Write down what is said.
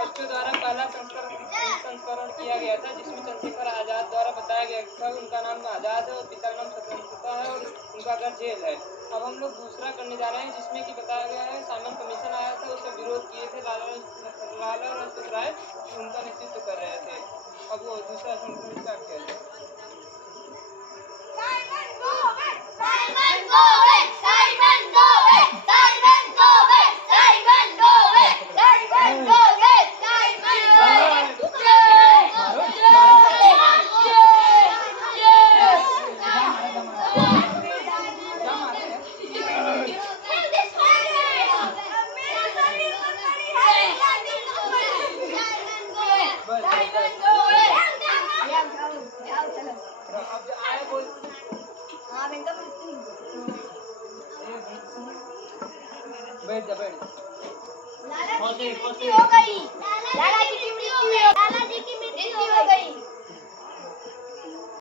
बच्चों द्वारा पहला संस्करण किया गया था, जिसमें चंद्रशेखर आजाद द्वारा बताया गया था उनका नाम आजाद है और पिता का नाम स्वतंत्रता है और उनका घर जेल है। अब हम लोग दूसरा करने जा रहे हैं, जिसमें कि बताया गया है साइमन कमीशन आया था, उसका विरोध किए थे लाला लजपत राय, उनका नेतृत्व कर रहे थे। अब वो दूसरा संस्करण स्टार्ट किया जाए। बैठ जा बैठ। लाला की